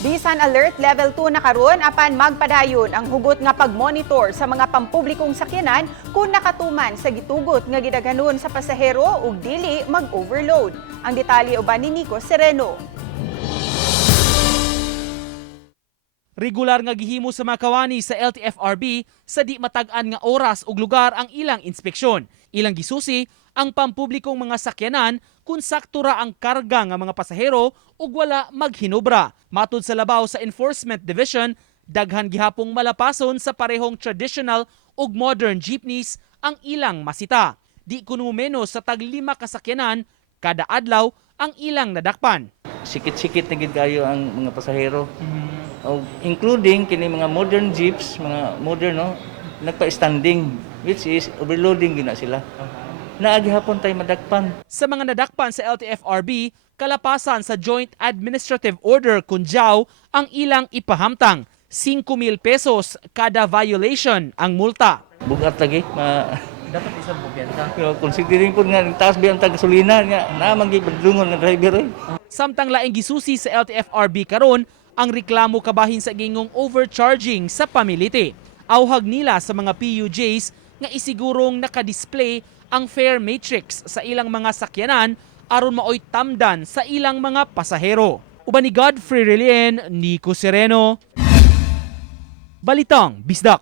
Bisan alert level 2 na karon apan magpadayon ang hugot nga pagmonitor sa mga pampublikong sakyanan kung nakatuman sa gitugot nga gidaghanon sa pasahero ug dili mag-overload. Ang detalye uban ni Nico Sereno. Regular nga gihimo sa mga kawani sa LTFRB sa di matag-an nga oras ug lugar ang ilang inspeksyon. Ilang gisusi ang pampublikong mga sakyanan kung sakto ra ang karga nga mga pasahero ug wala maghinubra. Matud sa labaw sa Enforcement Division, daghan gihapong malapason sa parehong traditional ug modern jeepneys ang ilang masita. Di kuno menos sa tag 5 kasakyanan kada adlaw ang ilang nadakpan. Sikit-sikit na gid kayo ang mga pasahero. Including kini mga modern jeeps, mga modern nagpa-standing, which is overloading gina sila. Naagihapon tayo madakpan. Sa mga nadakpan sa LTFRB, kalapasan sa Joint Administrative Order Kunjaw ang ilang ipahamtang 5,000 pesos kada violation ang multa. Bugat lagi. Dapat isang bubenta. Considering po nga taas ba ang gasolina nga naman gibadlungon ng driver. Samtang laing gisusi sa LTFRB karon ang reklamo kabahin sa gingong overcharging sa pamiliti. Awhag nila sa mga PUJs nga isigurong nakadisplay ang fare matrix sa ilang mga sakyanan aron maoy tamdan sa ilang mga pasahero. Uban ni Godfrey Relien, Nico Sereno, Balitang Bisdak.